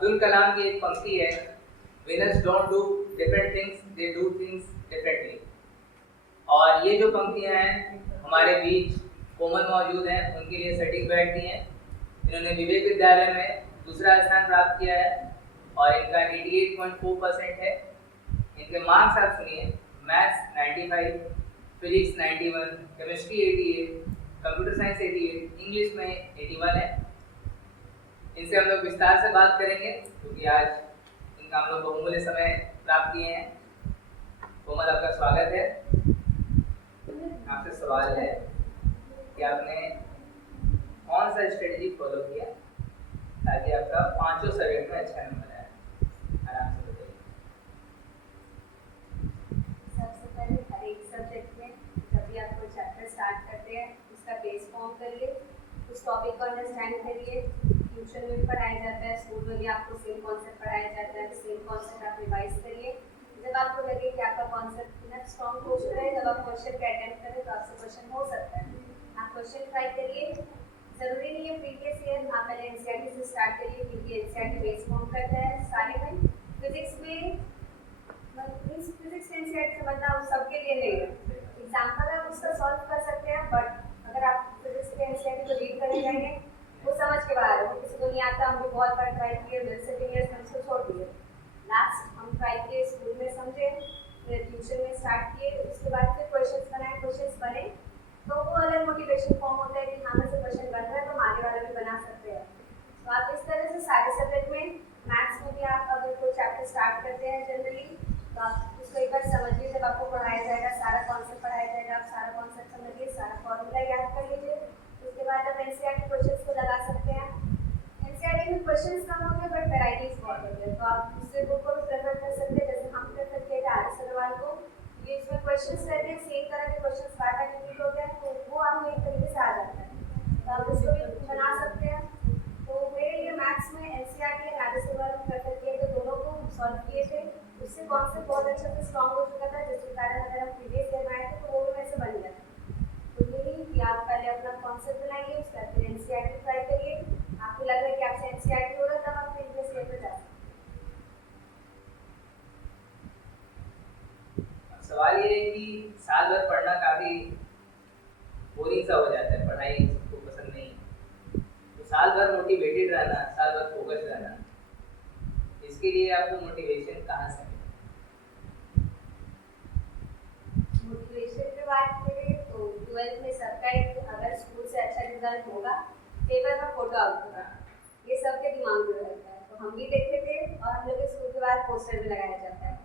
अब्दुल कलाम की एक पंक्ति है, winners don't do different things, they do things differently. और ये जो पंक्तियां हैं हमारे बीच कोमल मौजूद हैं, उनके लिए सटीक बैठती हैं। इन्होंने विवेक विद्यालय में दूसरा स्थान प्राप्त किया है और इनका 88.4% है। इनके मार्क्स आप सुनिए, maths 95, physics 91, chemistry 88, computer science 88, English में 81 है। इनसे हम लोग विस्तार से बात करेंगे क्योंकि आज इनका हम लोग बहुमूल्य समय प्राप्त किए हैं। कोमल, आपका स्वागत है। आपसे सवाल है कि आपने कौन सा स्ट्रेटजी फॉलो किया ताकि आपका 5 सब्जेक्ट में अच्छा नंबर आए? आराम से बताइए। सबसे पहले हर एक सब्जेक्ट में जब भी आप कोई चैप्टर स्टार्ट करते हैं उसका बेस फॉर्म करिए, उस टॉपिक को अंडरस्टैंड करिए। ट्यूशन में भी पढ़ाया जाता है, स्कूल में भी आपको सेम कॉन्सेप्ट पढ़ाया जाता है, सेम कॉन्सेप्ट आप रिवाइज करिए। जब आपको लगे कि आपका कॉन्सेप्ट इतना स्ट्रॉन्ग क्वेश्चन है, जब आप क्वेश्चन का अटेम्प्ट करें तो आपसे क्वेश्चन हो सकता है। आप क्वेश्चन ट्राई करिए, ज़रूरी नहीं है प्रीवियस ईयर, आप पहले एनसीईआरटी से स्टार्ट करिए क्योंकि एनसीईआरटी बेस फॉर्म करता है सारे में। फिजिक्स में फिजिक्स एनसीईआरटी समझना उस सबके लिए नहीं है। एग्जाम्पल आप उसका सॉल्व कर सकते हैं, बट अगर आप फिजिक्स के एनसीईआरटी को रीड करने जाएंगे वो समझ के बाहर है। किसी को नहीं आता, हम भी बहुत बार ट्राई किए, मिल सकेंगे हमसे छोड़ दिए। लास्ट हम ट्राई किए, स्कूल में समझे, फिर ट्यूशन में स्टार्ट किए, उसके बाद फिर क्वेश्चंस बनाए। क्वेश्चंस बने तो वो अलग मोटिवेशन फॉर्म होता है कि हाँ मुझसे क्वेश्चन बन रहा है तो हम आगे वाला भी बना सकते हैं। तो आप इस तरह से सारे सब्जेक्ट में, मैथ्स में भी आप अगर कोई चैप्टर स्टार्ट करते हैं जनरली तो आप उसको एक बार समझिए। जब आपको पढ़ाया जाएगा, सारा कॉन्सेप्ट पढ़ाया जाएगा, आप सारा कॉन्सेप्ट समझिए, सारा फॉर्मूला याद कर लीजिए। उसके बाद आप एनसीईआरटी क्वेश्चंस को लगा सकते हैं। एनसीईआरटी में क्वेश्चंस कम होंगे बट वैराइटीज बहुत होंगे, तो आप उससे बुक को भी प्रेफर कर सकते हैं। जैसे हम प्रेफर किए थे आर.एस. अग्रवाल को, ये इसमें क्वेश्चंस रहते हैं सेम तरह के क्वेश्चंस बार-बार रिपीट होते हैं, तो वो आपको एक तरीके से आ जाता है, तो आप उसको भी बना सकते हैं। तो मेरे लिए मैथ्स में एनसीईआरटी और आर.एस. अग्रवाल को प्रेफर किए थे, दोनों को सॉल्व किए थे। उससे कॉन्सेप्ट बहुत अच्छे से स्ट्रॉन्ग हो चुका था, जिसके कारण अगर हम प्रीवियस ईयर में आए थे तो वो भी वैसे बन गया था। तो यही कि आप पहले अपना कॉन्सेप्ट बनाइए, उसके बाद फिर एनसीईआरटी ट्राई करिए। आपको लग रहा है कि आपसे एनसीईआरटी हो रहा है तब आप प्रीवियस ईयर पे जा सकते हैं। सवाल ये है कि साल भर पढ़ना काफ़ी बोरिंग सा हो जाता है, पढ़ाई सबको पसंद नहीं। तो साल भर मोटिवेटेड रहना, साल भर फोकस रहना, इसके लिए आपको मोटिवेशन कहाँ से मिले? मोटिवेशन की बात करें तो 12th में सबका एक, अगर स्कूल से अच्छा रिजल्ट होगा पेपर में फोटो आउट होगा, ये सबके दिमाग में रहता है। तो हम भी देखते थे और हम लोग के स्कूल के बाहर पोस्टर भी लगाया जाता है।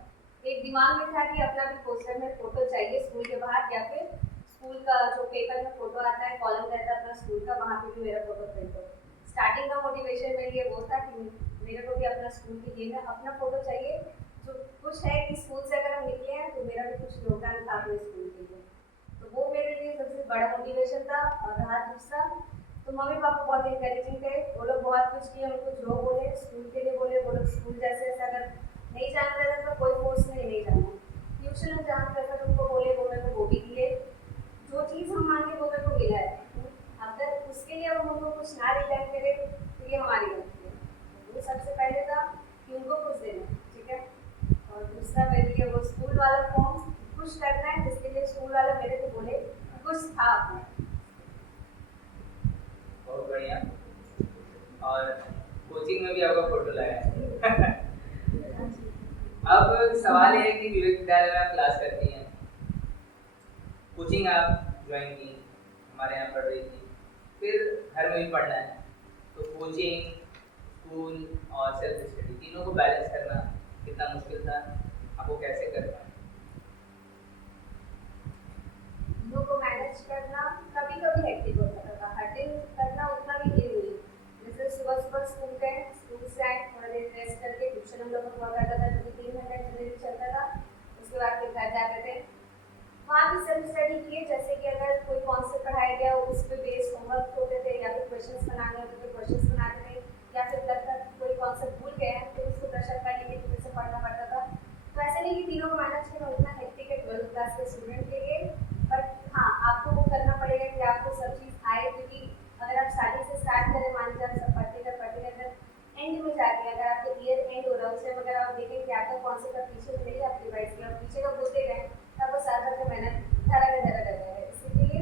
एक दिमाग में था कि अपना भी पोस्टर में फोटो चाहिए स्कूल के बाहर, या फिर स्कूल का जो पेपर में फोटो आता है, कॉलम रहता है अपना स्कूल का, वहाँ पे भी मेरा फोटो प्रिंट हो। स्टार्टिंग का मोटिवेशन मेरे लिए वो था कि मेरे को भी अपना स्कूल की ये में अपना फोटो चाहिए, जो कुछ है कि स्कूल से अगर हम निकले हैं तो मेरा भी कुछ योगदान था अपने स्कूल के लिए। तो वो मेरे लिए सबसे बड़ा मोटिवेशन था। और रहा दूसरा, तो मम्मी पापा बहुत इंकरेजिंग थे, वो लोग बहुत कुछ किए, उनको जो बोले स्कूल के लिए बोले, वो लोग स्कूल जैसे अगर नहीं जाना रहता तो कोई फोर्स नहीं जाना। ट्यूशन में जहाँ रहता तो उनको बोले, वो मेरे को वो भी दिए, जो चीज़ हम मांगे वो मेरे को मिला है। अगर उसके लिए हम उनको कुछ ना रिटर्न करें तो ये हमारी गलती है। वो सबसे पहले था कि उनको कुछ देना, ठीक है। और दूसरा मेरे लिए वो स्कूल वाला फॉर्म कुछ करना है, जिसके लिए स्कूल वाला मेरे को बोले कुछ था अपना। बहुत बढ़िया। और कोचिंग में भी आपका फोटो लाया अब सवाल ये है कि विवेक विद्यालय में आप क्लास करती हैं, कोचिंग आप ज्वाइन की, हमारे यहाँ पढ़ रही थी, फिर घर में भी पढ़ना है, तो कोचिंग, स्कूल और सेल्फ स्टडी तीनों को बैलेंस करना कितना मुश्किल था, आपको कैसे कर पाए? तीनों को मैनेज करना कभी कभी हेक्टिक होता था, हर दिन करना उतना भी ये नहीं। जैसे सुबह सुबह स्कूल गए, स्कूल से आए, थोड़ा देर रेस्ट करके ट्यूशन हम लोग को हुआ करता था, क्योंकि 3 घंटे जनरली चलता था। उसके बाद फिर घर जाते थे, वहाँ भी सेल्फ स्टडी किए। जैसे कि अगर कोई कॉन्सेप्ट पढ़ाया गया उस पर बेस्ड होमवर्क होते थे, या फिर क्वेश्चंस बनाने होते थे क्वेश्चंस बनाते थे, या फिर लगता कोई कॉन्सेप्ट भूल गए हैं तो उसको ब्रश अप करने के लिए से पढ़ना पड़ता था। तो ऐसे नहीं कि तीनों को मैनेज करना उतना हेक्टिक है 12th क्लास के स्टूडेंट के लिए, बट हाँ आपको वो करना पड़ेगा कि आपको सब चीज़ आए, क्योंकि अगर आप स्टार्टिंग से स्टार्ट करें, मान लीजिए आप सब पढ़ते कर एंड में जाके अगर आपका ईयर एंड हो रहा है उस टाइम अगर आप देखें कि आपका कौन सा पीछे मिलेगी आपकी डिवाइस की, और पीछे का भूलते गए तब वो साल भर का मेहनत धरा का धरा कर जाएगा। इसीलिए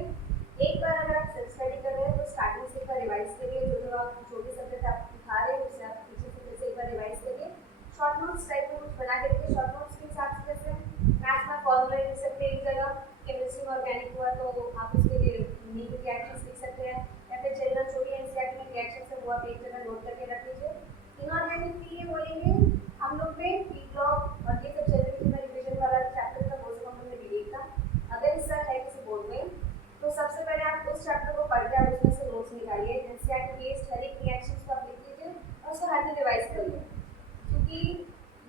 एक बार अगर आप सेल्फ स्टडी कर रहे हैं तो स्टार्टिंग से एक बार रिवाइज करिए, जो आप जो भी सब्जेक्ट आप दिखा रहे हैं उसे आप पीछे से जैसे एक बार रिवाइज करिए। शॉर्ट नोट्स टाइप में कुछ बना के रखिए, शॉर्ट नोट्स के हिसाब से जैसे मैथ्स में फॉर्मूला लिख सकते हैं एक जगह, केमिस्ट्री में ऑर्गेनिक हुआ तो आप उसके लिए नीड रिएक्शंस लिख सकते हैं, या फिर जनरल जो भी एनसीईआरटी में रिएक्शन से हुआ एक जगह नोट करके रख लीजिए। इनऑर्गेनिक के लिए बोलेंगे हम लोग ने पीक लॉग और ये सब जनरल में रिवीजन वाला चैप्टर का कोर्स हम लोग ने डिलीट था। अगर इसका है किसी बोर्ड में तो सबसे पहले आप उस चैप्टर को पढ़ के आप उसमें से नोट्स निकालिए, एनसीईआरटी बेस्ड हर एक रिएक्शंस को आप लिख लीजिए और उसको हर दिन रिवाइज करिए, क्योंकि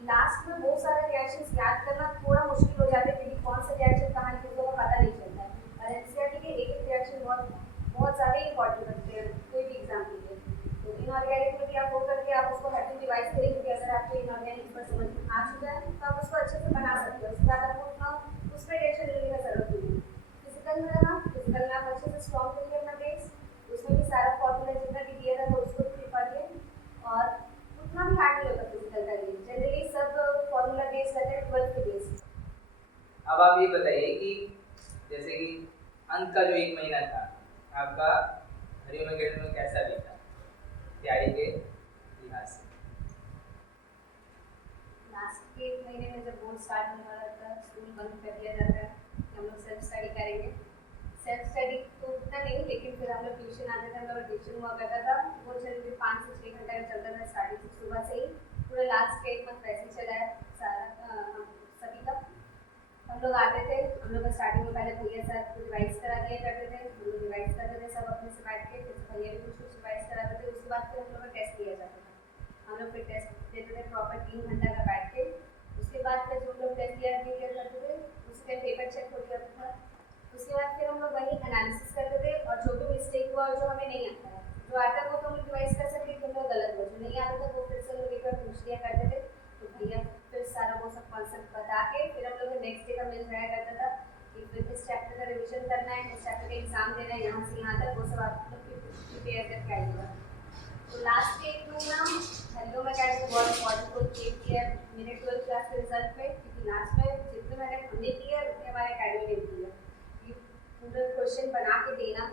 लास्ट में बहुत सारे रिएक्शंस याद करना थोड़ा मुश्किल हो जाता है क्योंकि कौन सा रिएक्शन कहाँ किसी को पता नहीं चलता है, और एनसीईआरटी के एक एक रिएक्शन बहुत ज़्यादा इंपॉर्टेंट बनते हैं कोई भी एग्जाम के लिए। तो इनऑर्गेनिक में भी आप वो करके आप उसको हर दिन रिवाइज करेंगे, क्योंकि अगर आपको इनऑर्गेनिक पर समझ में आ चुका है तो आप उसको अच्छे से बना सकते हो, उसके बाद आपको उतना उस पर टेंशन लेने की जरूरत नहीं है। फिजिकल में रहना, फिजिकल में आप अच्छे से स्ट्रॉन्ग करिए अपना बेस, उसमें भी सारा फॉर्मूला जितना भी दिया था तो उसको भी पढ़िए, और उतना भी हार्ड नहीं होता फिजिकल का लिए, जनरली सब फॉर्मूला बेस रहते हैं 12th के बेस। अब आप ये बताइए कि जैसे कि अंत का जो 1 महीना था आपका हरिओम एकेडमी में कैसा बीता तैयारी के लिहाज से? लास्ट के 1 महीने में जब बोर्ड स्टार्ट होने वाला था, स्कूल बंद कर दिया जाता है कि हम लोग सेल्फ स्टडी करेंगे। सेल्फ स्टडी तो उतना नहीं, लेकिन फिर हम लोग ट्यूशन आते थे, हम लोग ट्यूशन हुआ करता था, वो चल 5 से 6 घंटा चलता था स्टार्टिंग से सुबह से ही, पूरा लास्ट के 1 मंथ वैसे चला है सारा सभी का। हम लोग आते थे, हम लोग स्टार्टिंग में पहले भैया सर रिवाइज करा दिया करते थे, हम लोग रिवाइज करते थे सब अपने से बैठ के, फिर भैया भी कुछ कुछ रिवाइज कराते थे, उसके बाद फिर हम लोग का टेस्ट लिया जाता था। हम लोग फिर टेस्ट देते थे प्रॉपर 3 घंटा का बैठ के, उसके बाद फिर जो लोग टेस्ट क्लियर करते थे उसके पेपर चेक हो जाता था, उसके बाद फिर हम लोग वही एनालिसिस करते थे, और जो भी मिस्टेक हुआ और जो हमें नहीं आता है, जो आता है वो तो हम रिवाइज कर सकते थे, जो गलत हुआ जो नहीं आता था वो फिर से लोग एक बार पूछ लिया करते थे, तो भैया फिर सारा वो सब कॉन्सेप्ट बता के फिर हम लोग नेक्स्ट डे का मिल जाया करता था कि फिर इस चैप्टर का रिविजन करना है, इस चैप्टर का एग्जाम देना है, यहाँ से यहाँ तक वो सब आप लोग प्रिपेयर करके आइएगा। तो लास्ट के 1 महीना हरिओम एकेडमी बहुत इम्पॉर्टेंट रोल प्ले किया है मेरे 12th क्लास के रिजल्ट में, क्योंकि लास्ट में जितने मैंने हमने किया उतने हमारे अकेडमी ने किया। पूरा क्वेश्चन बना के देना,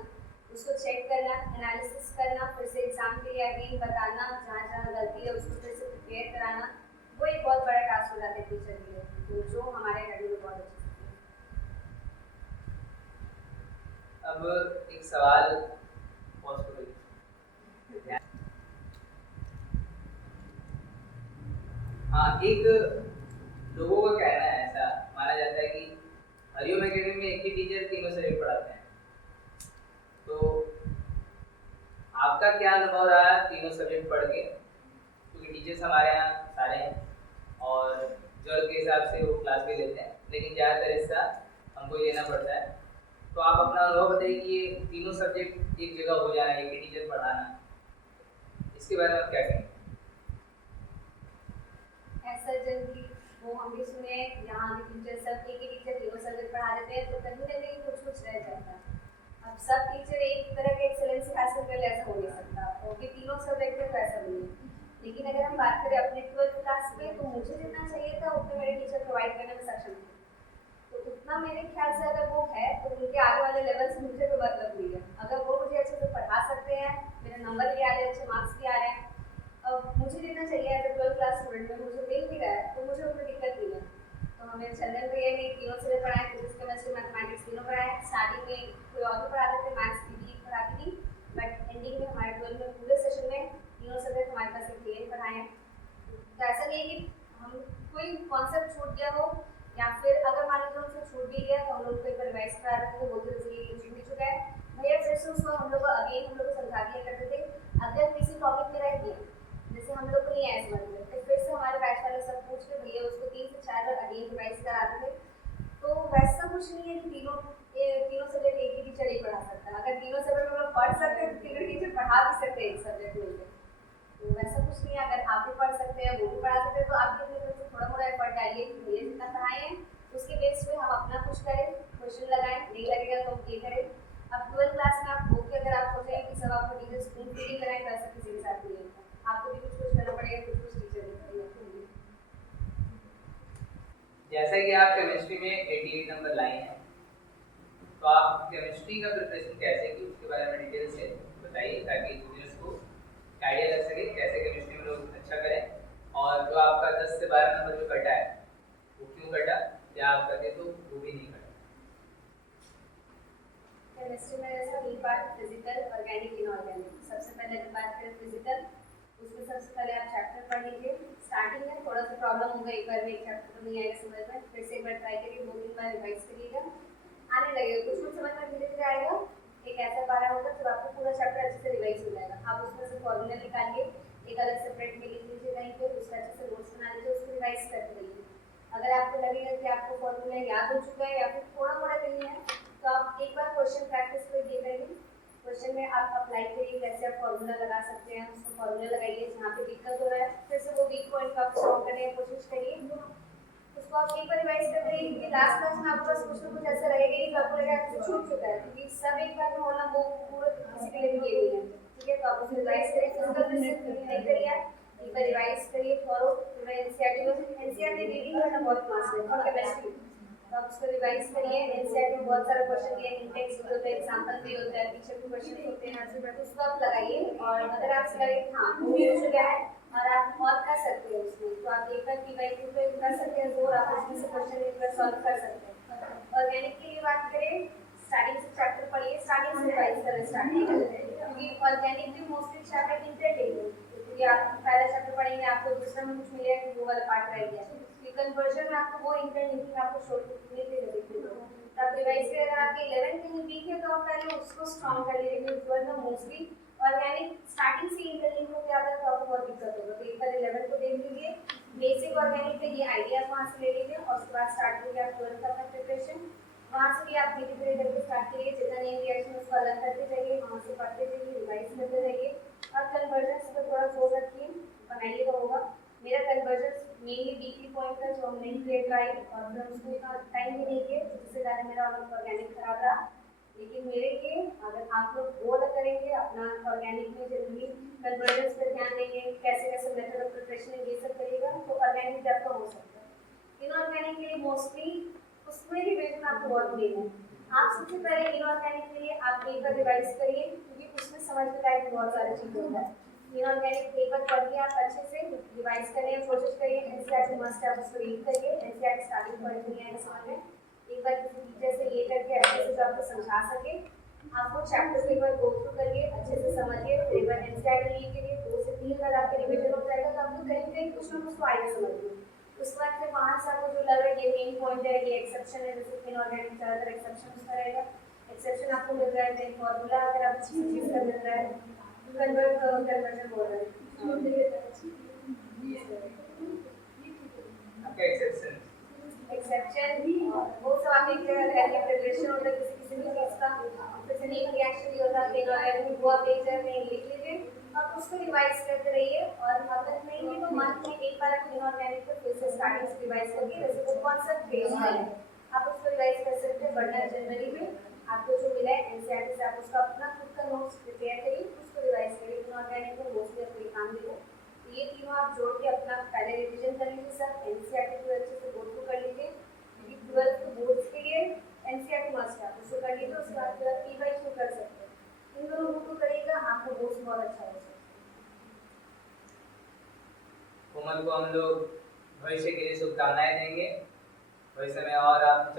उसको चेक करना, एनालिसिस करना, फिर से एग्जाम के लिए अगेन बताना, जहाँ जहाँ गलती है उसको फिर से प्रिपेयर कराना, वो एक बहुत बड़ा टास्क हो जाता है टीचर के लिए, तो जो हमारे अकेडमी में बहुत अच्छी है। अब एक सवाल पॉसिबल, हाँ, एक लोगों का कहना है, ऐसा माना जाता है कि हरिओम एकेडमी में एक ही टीचर तीनों सब्जेक्ट पढ़ाते हैं, तो आपका क्या अनुभव रहा है तीनों सब्जेक्ट पढ़ के? क्योंकि टीचर्स हमारे यहाँ सारे हैं और जरूरत के हिसाब से वो क्लास भी लेते हैं, लेकिन ज़्यादातर हिस्सा हमको ही लेना पड़ता है, तो आप अपना अनुभव बताइए कि ये तीनों सब्जेक्ट एक जगह हो जाना, एक ही टीचर पढ़ाना, इसके बारे में आप क्या कहेंगे? ऐसा जनरली वो हम भी सुने, यहाँ के टीचर सब एक ही टीचर तीनों सब्जेक्ट पढ़ा देते हैं, तो कहीं ना कहीं कुछ कुछ रह जाता है। अब सब टीचर एक तरह के एक्सेलेंस हासिल कर ले ऐसा हो नहीं सकता, क्योंकि तीनों सब्जेक्ट में तो ऐसा नहीं है। लेकिन अगर हम बात करें अपने 12th क्लास में, तो मुझे जितना चाहिए था उतना मेरे टीचर प्रोवाइड करने में सक्षम थे, तो उतना मेरे ख्याल से अगर वो है तो उनके आगे वाले लेवल से मुझे कोई मतलब नहीं है। अगर वो मुझे अच्छे से पढ़ा सकते हैं, मेरे नंबर भी आ रहे हैं, अच्छे मार्क्स भी आ रहे हैं, अब मुझे जितना चाहिए as a 12th class student में मुझे मिल भी रहा है, तो मुझे उसमें दिक्कत नहीं है। तो हमें चंदन भैया ने तीनों से पढ़ाए, फिजिक्स केमिस्ट्री मैथमेटिक्स तीनों पढ़ाए। स्टार्टिंग में कोई और भी पढ़ाते थे, मैथ्स दीदी पढ़ाती थी, बट एंडिंग में हमारे 12th में पूरे सेशन में तीनों सब्जेक्ट हमारे पास एक ही पढ़ाए हैं। तो ऐसा नहीं है कि हम कोई कॉन्सेप्ट छूट गया हो, या फिर अगर मान लीजिए उनसे छूट भी गया तो हम लोग पेपर रिवाइज करा देते थे, बोलते थे ये छूट भी चुका है भैया, फिर से उसको हम लोग अगेन हम लोग को समझा दिया करते थे। अगर किसी टॉपिक में रह गया, जैसे हम लोग को नहीं आया समझ में, तो फिर से हमारे बैच वाले सब पूछ के भैया उसको 3 से 4 बार अगेन रिवाइज कराते थे। तो वैसा कुछ नहीं है कि तीनों सब्जेक्ट एक ही टीचर ही पढ़ा सकता है। अगर तीनों सब्जेक्ट हम लोग पढ़ सकते हैं तो तीनों टीचर पढ़ा भी सकते हैं एक सब्जेक्ट में, तो वैसा कुछ नहीं है। अगर आप भी पढ़ सकते हैं, वो भी पढ़ा सकते हैं, तो आप भी अपनी तरफ से थोड़ा मोड़ा एफर्ट डालिए कि भैया जितना पढ़ाए हैं उसके बेस पे हम अपना कुछ करें, क्वेश्चन लगाएं, नहीं लगेगा तो ये करें। अब 12th क्लास में आप हो कि अगर आप सोचें कि सब आपको टीचर स्कूल फीडिंग कराएं, तो ऐसा किसी के साथ नहीं होता, आपको भी कुछ करना जैसा कि आप केमिस्ट्री में 88 नंबर लाए हैं, तो आप केमिस्ट्री का प्रिपरेशन कैसे की उसके बारे में डिटेल से बताइए, ताकि जूनियर्स को आइडिया लग सके कैसे केमिस्ट्री में लोग अच्छा करें, और जो आपका 10 से 12 नंबर जो कटा है वो क्यों कटा, या आप करते तो वो भी नहीं कटा। केमिस्ट्री में जैसा 3 पार्ट फिजिकल, ऑर्गेनिक, इनऑर्गेनिक। सबसे पहले अगर बात करें फिजिकल, उसमें सबसे पहले आप चैप्टर पढ़ लीजिए। स्टार्टिंग में थोड़ा सा प्रॉब्लम होगा, एक बार में एक चैप्टर तो नहीं आएगा समझ में, फिर से एक बार ट्राई करिए, 2-3 बार रिवाइज करिएगा, आने लगेगा, कुछ समझ में धीरे धीरे आएगा। एक ऐसा पारा होगा जब आपको पूरा चैप्टर अच्छे से रिवाइज हो जाएगा। आप उसमें से फॉर्मूला निकालिए, एक अलग सेपरेट में लिख लीजिए कहीं पे, उसका अच्छे से नोट्स बना लीजिए, उसको रिवाइज करते रहिए। अगर आपको लगेगा कि आपको फॉर्मूला याद हो चुका है या फिर थोड़ा मोड़ा नहीं है, तो आप एक बार क्वेश्चन प्रैक्टिस कर दिए करिए। क्वेश्चन में आप अप्लाई करिए कैसे आप फॉर्मूला लगा सकते हैं, उसको फॉर्मूला लगाइए, जहाँ पे दिक्कत हो रहा है फिर से वो वीक पॉइंट को आप सॉल्व करने की कोशिश करिए। उसको आप एक बार रिवाइज कर रही है कि लास्ट क्लास में आपके पास कुछ ना कुछ ऐसा रहेगा ही जो आपको लगेगा आपसे छूट चुका है, क्योंकि सब एक बार में होना वो पूरा किसी के लिए भी ये नहीं है। ठीक है, तो आप उसको रिवाइज करिए, फिजिकल प्रिंसिपल नहीं करिए, एक बार रिवाइज करिए, फॉलो एनसीईआरटी रीडिंग करना बहुत मस्त है और केमिस्ट्री, तो आप उसको रिवाइज करिए। एनसीईआरटी में बहुत सारे क्वेश्चन दिए हैं, इंटेक्स होता है, एग्जांपल भी होता है, पीछे भी क्वेश्चन होते हैं, तो उसको आप लगाइए। और अगर आप लगे हाँ वो हो चुका है और आप और कर सकते हैं उसमें, तो आप एक बार की बाई पे कर सकते हैं, और आप उसमें से क्वेश्चन एक बार सॉल्व कर सकते हैं। ऑर्गेनिक की बात करें, स्टार्टिंग से चैप्टर पढ़िए, स्टार्टिंग से रिवाइज करें स्टार्टिंग, क्योंकि ऑर्गेनिक भी मोस्टली चैप्टर इंटरटेन है, क्योंकि आप पहला चैप्टर पढ़ेंगे आपको दूसरा में कुछ मिलेगा कि वो वाला पार्ट रह गया, कन्वर्जन में आपको वो इंटरलिंकिंग आपको शॉर्ट नहीं मिलेगी। तब रिवाइज के अगर आपके 11 कहीं वीक है तो आप पहले उसको स्ट्रॉन्ग कर लीजिए, क्योंकि वरना मोस्टली ऑर्गेनिक स्टार्टिंग से इंटरलिंक होकर आता है तो आपको बहुत दिक्कत होगा। तो एक बार 11 को देख लीजिए, बेसिक ऑर्गेनिक के ये आइडिया वहाँ से ले लीजिए, और उसके बाद स्टार्ट कीजिए आप 12 का प्रिपरेशन। वहाँ से भी आप धीरे धीरे करके स्टार्ट करिए, जितना नेम रिएक्शन उसको अलग करते जाइए, वहाँ से पढ़ते जाइए, रिवाइज करते जाइए, और कन्वर्जन पर थोड़ा जोर रखिए, बनाइएगा होगा। मेरा कन्वर्जन मेनली वीकली पॉइंट था जो हमने क्रिएट कराई, और फिर उसको इतना टाइम भी नहीं दिया, जिससे कारण मेरा ऑर्गेनिक खराब रहा। लेकिन मेरे लिए अगर आप लोग वो अलग करेंगे अपना ऑर्गेनिक में जनरली कन्वर्जन पर ध्यान देंगे, कैसे कैसे मेथड ऑफ प्रिपरेशन ये सब करिएगा, तो ऑर्गेनिक डेवलप हो सकता है। इनऑर्गेनिक के लिए मोस्टली उसमें रिविजन आपको बहुत मेन है। आप सबसे पहले इनऑर्गेनिक के लिए आप एक बार रिवाइज करिए, क्योंकि उसमें समझ में लायक बहुत सारी चीज़ होता है। इनऑर्गेनिक एक बार पढ़िए, आप अच्छे से रिवाइज करने की कोशिश करिए। एनसीईआरटी मस्ट है, आप उसको रीड करिए, एनसीईआरटी स्टार्टिंग पॉइंट नहीं आएगा समझ में, एक बार किसी टीचर से ये करके अच्छे से जो आपको समझा सके, आप वो चैप्टर को एक बार गो थ्रू करिए, अच्छे से समझिए, फिर एक बार एनसीईआरटी रीड करिए, 2 से 3 बार आपके रिविजन हो जाएगा, तो आपको कहीं कहीं कुछ ना कुछ तो आएगा समझ में। उसके बाद फिर वहाँ से आपको जो लग रहा है ये मेन पॉइंट है, ये एक्सेप्शन है, जैसे इनऑर्गेनिक ज़्यादातर एक्सेप्शन उसका रहेगा, एक्सेप्शन आपको मिल रहा है, देन फॉर्मूला अगर आप अच्छी चीज़ का मिल रहा है, कन्वर्जन बोल रहे हैं एक्सेप्शन वो सब आप एक जगह करके प्रिपरेशन होता है किसी भी चीज़ का, फिर से एक रिएक्शन भी होता है, इनऑर्गेनिक वो आप एक जगह लिख लीजिए और उसको रिवाइज करते रहिए। और अगर नहीं भी तो मंथ में एक बार आप इनऑर्गेनिक को फिर से स्टार्टिंग से रिवाइज करके, जैसे वो कॉन्सेप्ट बेस्ड है आप उसको रिवाइज कर सकते हैं। बढ़ना जनवरी में आपको जो मिला है एनसीईआरटी से, आप उसका अपना खुद का नोट्स प्रिपेयर करिए, उसको रिवाइज करिए। इनऑर्गेनिक को मोस्टली अपने काम देगा, ये तीनों आप जोड़ के अपना पहले रिवीजन कर लीजिए सब, एनसीईआरटी को अच्छे से गो थ्रू कर लीजिए, क्योंकि 12th बोर्ड्स के लिए एनसीईआरटी मस्ट है, उसको कर लीजिए। उसके बाद फिर आप पीवाई शुरू कर सकते हैं। इन दोनों को करिएगा, आपको बोर्ड्स बहुत अच्छा हो सकता है। कोमल को हम लोग भविष्य के लिए शुभकामनाएं देंगे, भविष्य में और आप